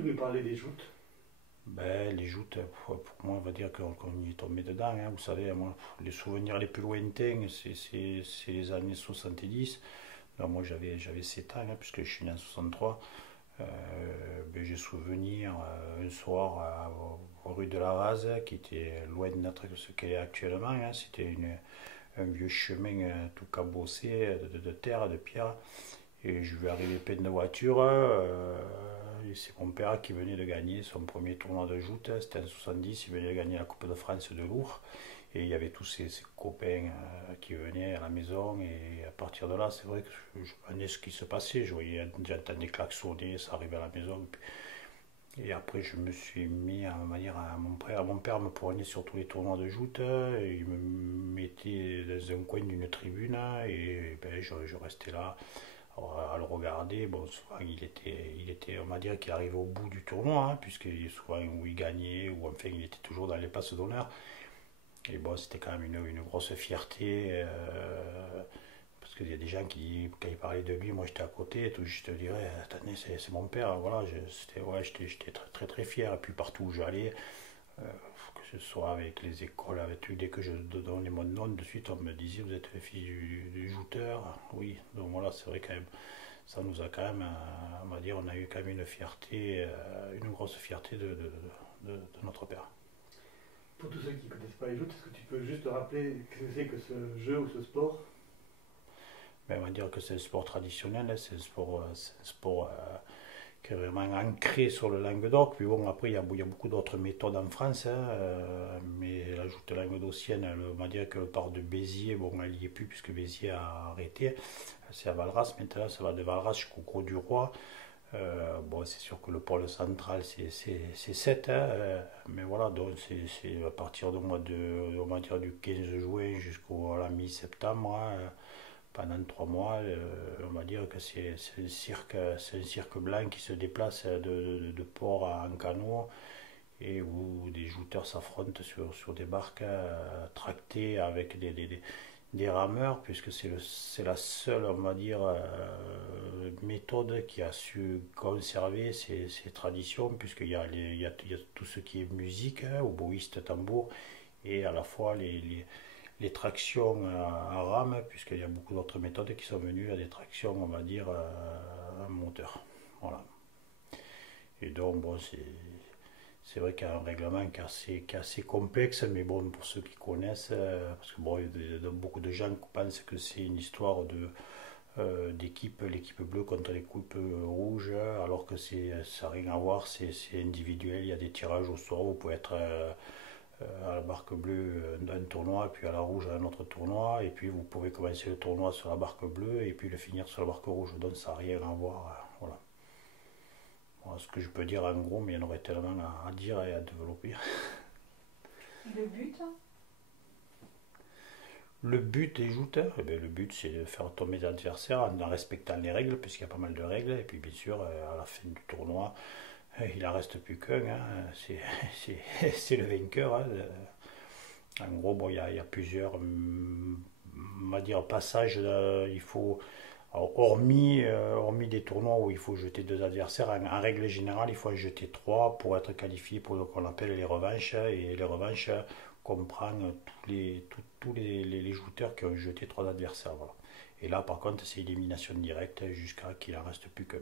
peux nous parler des joutes? Ben, les joutes, pour moi, on va dire qu'on y est tombé dedans, hein. Vous savez, moi, les souvenirs les plus lointains, c'est les années 70. Alors, moi, j'avais 7 ans, hein, puisque je suis né en 63. Euh, ben, j'ai souvenir un soir rue de la Vase, qui était loin d'être ce qu'elle est actuellement, hein. C'était un vieux chemin tout cabossé de terre, de pierre. Et je vais arriver plein de voitures. Et c'est mon père qui venait de gagner son premier tournoi de joute. C'était en 70. Il venait de gagner la Coupe de France de Lourdes. Et il y avait tous ses copains qui venaient à la maison. Et à partir de là, c'est vrai que je voyais ce qui se passait. J'entendais klaxonner, ça arrivait à la maison. Et après, je me suis mis à dire à mon père. Mon père me prenait sur tous les tournois de joute. Et il me mettait dans un coin d'une tribune. Et ben, je restais là à le regarder. Bon, souvent on va dire qu'il arrivait au bout du tournoi, hein, puisque souvent où il gagnait, ou enfin il était toujours dans les places d'honneur. Et bon, c'était quand même une grosse fierté, parce qu'il y a des gens qui, quand ils parlaient de lui, moi j'étais à côté, et tout, je te dirais, attendez, c'est mon père, voilà, j'étais très, très très fier. Et puis partout où j'allais, euh, que ce soit avec les écoles, avec tout, dès que je donnais mon nom, de suite on me disait, vous êtes le fils du jouteur. Oui, donc voilà, c'est vrai quand même, ça nous a quand même, on va dire, on a eu quand même une fierté, une grosse fierté de notre père. Pour tous ceux qui ne connaissent pas les joutes, est-ce que tu peux juste rappeler ce que c'est que ce jeu ou ce sport? Mais on va dire que c'est un sport traditionnel, hein, c'est un sport qui est vraiment ancré sur le Languedoc. Puis bon, après, il y a beaucoup d'autres méthodes en France, hein, mais la joute languedocienne, on va dire que le port de Béziers, bon, elle n'y est plus puisque Béziers a arrêté. C'est à Valras maintenant, ça va de Valras jusqu'au Gros du Roi. Bon, c'est sûr que le pôle central, c'est 7, hein, mais voilà, donc c'est à partir on va dire du 15 juin jusqu'à la mi-septembre, hein, pendant 3 mois. On va dire que c'est un cirque blanc qui se déplace de port en canot, et où des jouteurs s'affrontent sur des barques tractées avec des rameurs, puisque c'est la seule, on va dire, méthode qui a su conserver ses traditions, puisqu'il y a tout ce qui est musique, hein, oboïste, tambour, et à la fois les tractions à rame, puisqu'il y a beaucoup d'autres méthodes qui sont venues à des tractions, on va dire, à moteur. Voilà. Et donc, bon, c'est vrai qu'il y a un règlement qui est assez complexe, mais bon, pour ceux qui connaissent, parce que bon, beaucoup de gens pensent que c'est une histoire l'équipe bleue contre l'équipe rouge, alors que ça n'a rien à voir, c'est individuel. Il y a des tirages au sort, vous pouvez être à la barque bleue d'un tournoi, puis à la rouge à un autre tournoi, et puis vous pouvez commencer le tournoi sur la barque bleue, et puis le finir sur la barque rouge, donc ça n'a rien à voir. Voilà. Voilà ce que je peux dire en gros, mais il y en aurait tellement à dire et à développer. Le but? Le but des jouteurs, eh bien, le but c'est de faire tomber l'adversaire en respectant les règles, puisqu'il y a pas mal de règles, et puis bien sûr, à la fin du tournoi, il en reste plus qu'un, hein, c'est le vainqueur, hein. En gros, bon, il y a plusieurs, on va dire, passages. Il faut, alors, hormis des tournois où il faut jeter deux adversaires, en règle générale, il faut en jeter trois pour être qualifié pour ce qu'on appelle les revanches. Et les revanches comprennent tous les jouteurs qui ont jeté trois adversaires. Voilà. Et là, par contre, c'est élimination directe jusqu'à qu'il en reste plus qu'un.